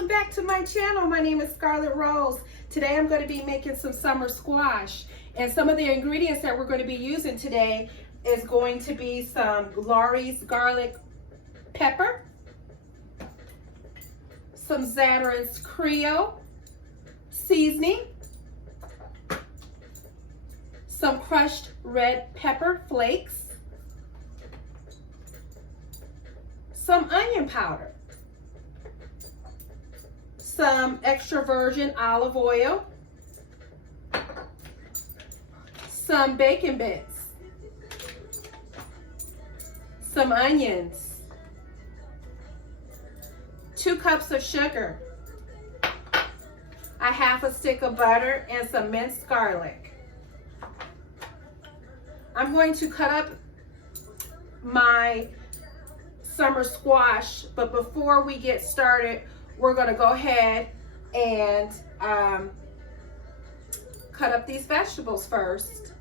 welcome back to my channel. My name is Scarlett Rose. Today I'm going to be making some summer squash, and some of the ingredients that we're going to be using today is going to be some Lawry's garlic pepper, some Zatarains Creole seasoning, some crushed red pepper flakes, some onion powder, some extra virgin olive oil, some bacon bits, some onions, 2 cups of sugar, a half a stick of butter, and some minced garlic. I'm going to cut up my summer squash, but before we get started, we're going to go ahead and cut up these vegetables first.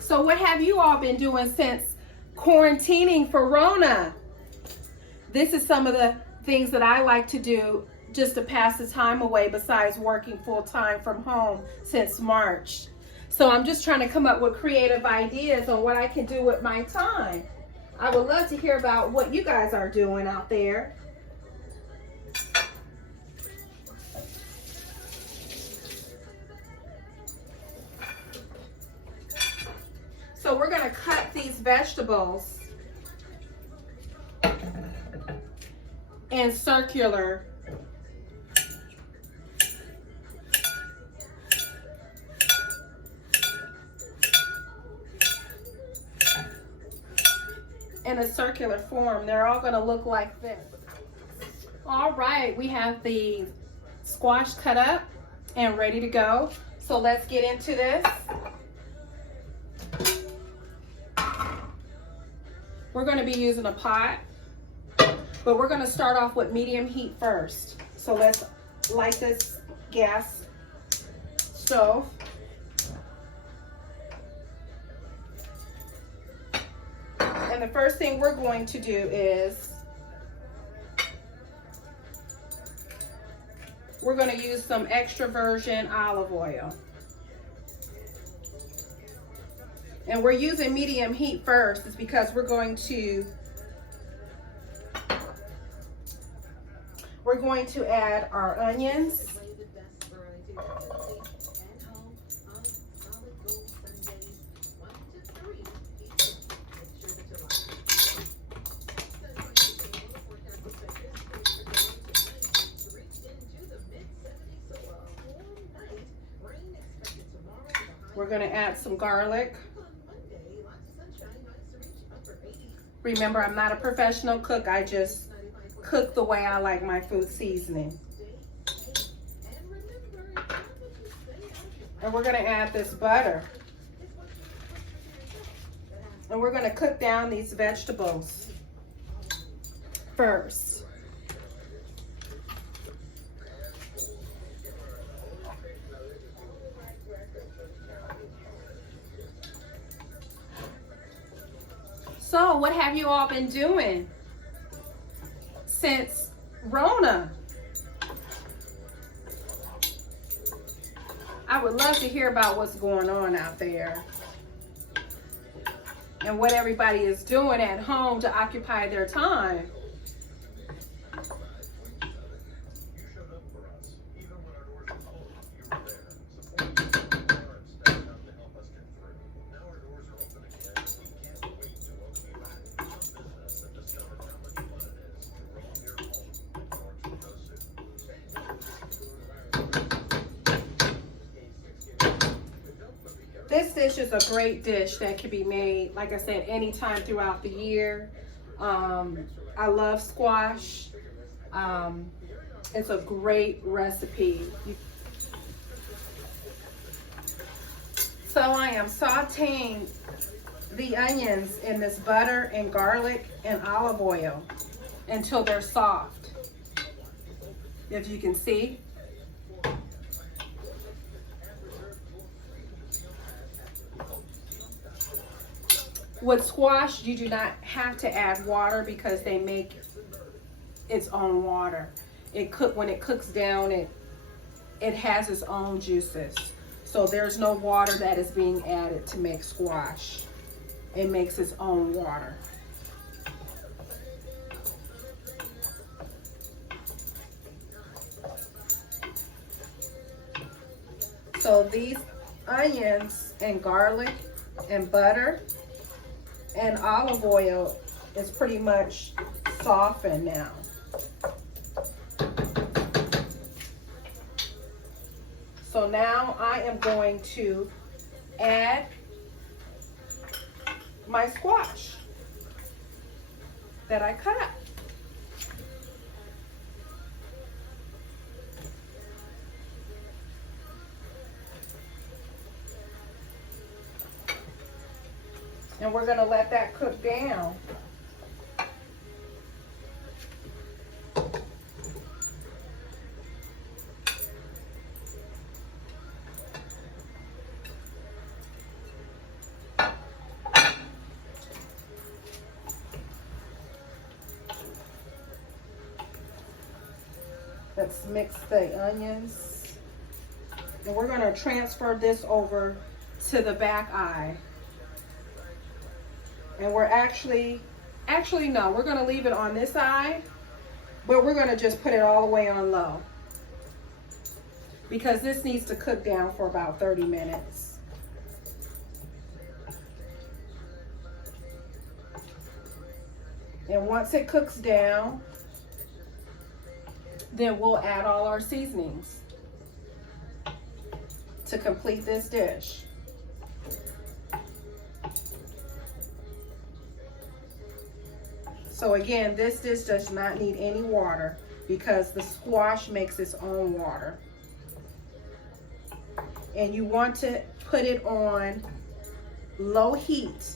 So what have you all been doing since quarantining for Rona? This is some of the things that I like to do just to pass the time away besides working full-time from home since March. So I'm just trying to come up with creative ideas on what I can do with my time. I would love to hear about what you guys are doing out there. So we're going to cut these vegetables in circular form. They're all going to look like this. All right, we have the squash cut up and ready to go. So let's get into this. We're going to be using a pot, but we're going to start off with medium heat first. So let's light this gas stove. And the first thing we're going to do is we're going to use some extra virgin olive oil. And we're using medium heat first is because we're going to add our onions. We're going to add some garlic. Remember, I'm not a professional cook. I just cook the way I like my food seasoning. And we're going to add this butter. And we're going to cook down these vegetables first. So what have you all been doing since Rona? I would love to hear about what's going on out there and what everybody is doing at home to occupy their time. This dish is a great dish that can be made, like I said, anytime throughout the year. I love squash. It's a great recipe. So I am sauteing the onions in this butter and garlic and olive oil until they're soft. If you can see. With squash, you do not have to add water because they make its own water. When it cooks down, it has its own juices. So there's no water that is being added to make squash. It makes its own water. So these onions and garlic and butter and olive oil is pretty much softened now. So now I am going to add my squash that I cut up. And we're going to let that cook down. Let's mix the onions. And we're going to transfer this over to the back eye. And we're actually no, we're going to leave it on this eye, but we're going to just put it all the way on low because this needs to cook down for about 30 minutes. And once it cooks down, then we'll add all our seasonings to complete this dish. So again, this dish does not need any water because the squash makes its own water. And you want to put it on low heat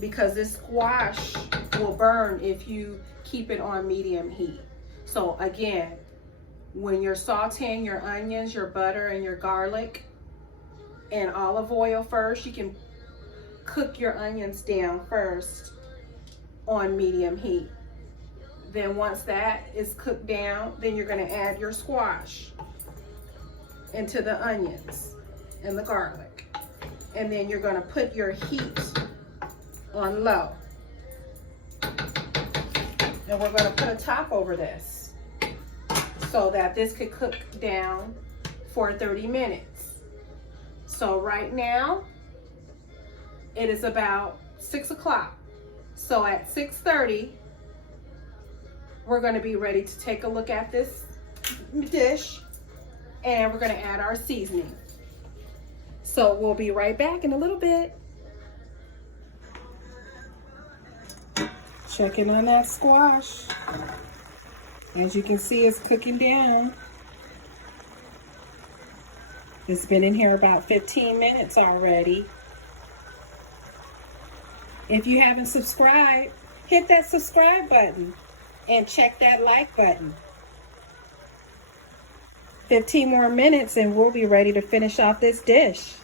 because this squash will burn if you keep it on medium heat. So again, when you're sauteing your onions, your butter, and your garlic and olive oil first, you can cook your onions down first on medium heat. Then once that is cooked down, then you're going to add your squash into the onions and the garlic. And then you're going to put your heat on low. And we're going to put a top over this so that this could cook down for 30 minutes. So right now, it is about 6 o'clock. So at 6:30, we're going to be ready to take a look at this dish and we're going to add our seasoning. So we'll be right back in a little bit. Checking on that squash. As you can see, it's cooking down. It's been in here about 15 minutes already. If you haven't subscribed, hit that subscribe button and check that like button. 15 more minutes and we'll be ready to finish off this dish.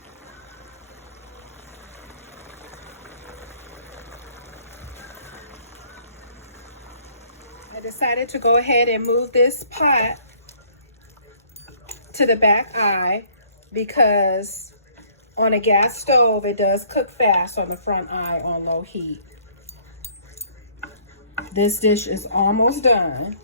I decided to go ahead and move this pot to the back eye because on a gas stove, it does cook fast on the front eye on low heat. This dish is almost done.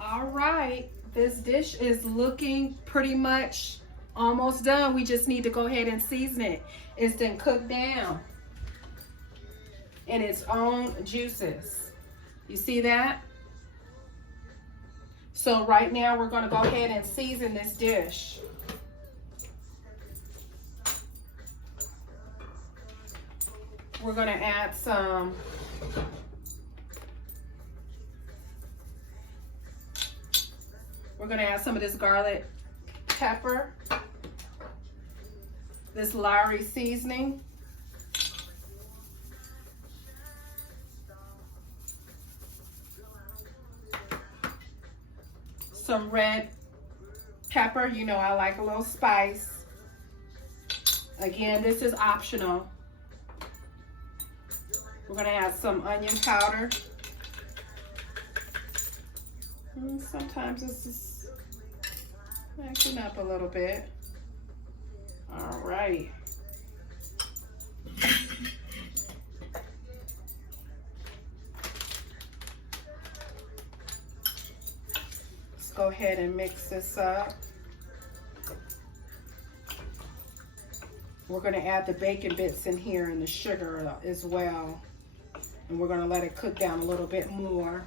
All right, this dish is looking pretty much almost done. We just need to go ahead and season it. It's then cooked down in its own juices. You see that? So right now we're going to go ahead and season this dish. We're going to add some of this garlic pepper, this Lawry seasoning. some red pepper. You know I like a little spice. Again, this is optional. We're gonna add some onion powder. And sometimes this is acting up a little bit. All right. Let's go ahead and mix this up. We're going to add the bacon bits in here and the sugar as well. And we're going to let it cook down a little bit more.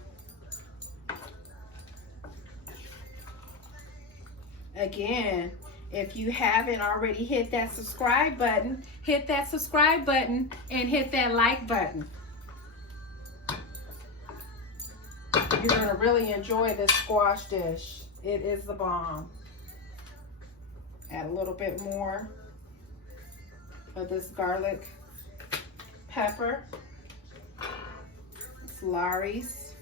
Again, if you haven't already hit that subscribe button, hit that subscribe button and hit that like button. You're going to really enjoy this squash dish. It is the bomb. Add a little bit more of this garlic pepper. It's Lawry's.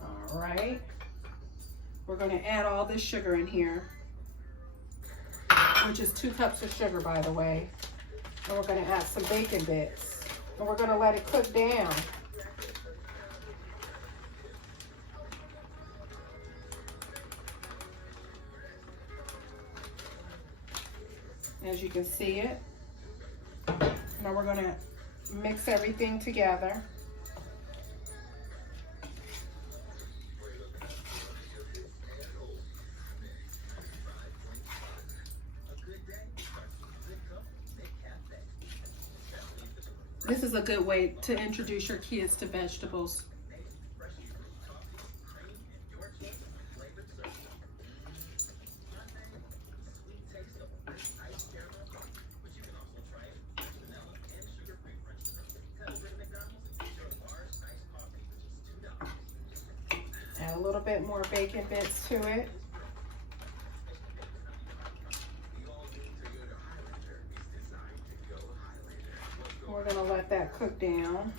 All right. We're going to add all this sugar in here, which is 2 cups of sugar, by the way. And we're going to add some bacon bits. And we're going to let it cook down. As you can see it. Now we're going to mix everything together. This is a good way to introduce your kids to vegetables. Add a little bit more bacon bits to it. We're going to let that cook down.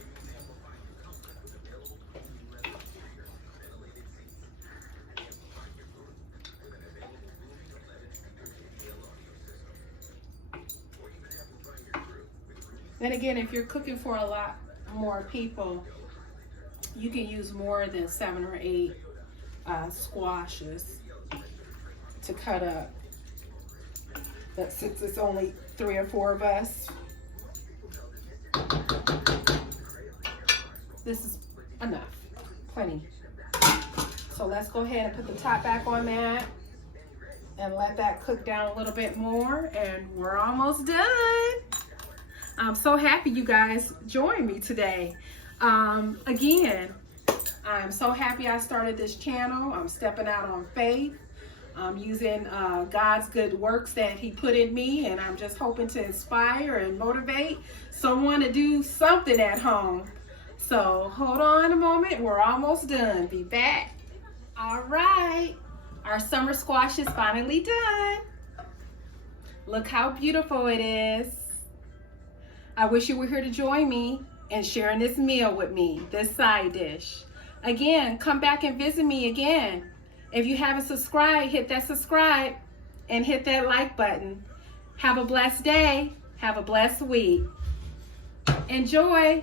Then again, if you're cooking for a lot more people, you can use more than 7 or 8 squashes to cut up. But since it's only 3 or 4 of us, this is enough, plenty. So let's go ahead and put the top back on that and let that cook down a little bit more, and we're almost done. I'm so happy you guys joined me today. Again, I'm so happy I started this channel. I'm stepping out on faith. I'm using God's good works that He put in me, and I'm just hoping to inspire and motivate someone to do something at home. So hold on a moment, we're almost done. Be back. All right, our summer squash is finally done. Look how beautiful it is. I wish you were here to join me and sharing this meal with me, this side dish. Again, come back and visit me again. If you haven't subscribed, hit that subscribe and hit that like button. Have a blessed day. Have a blessed week. Enjoy.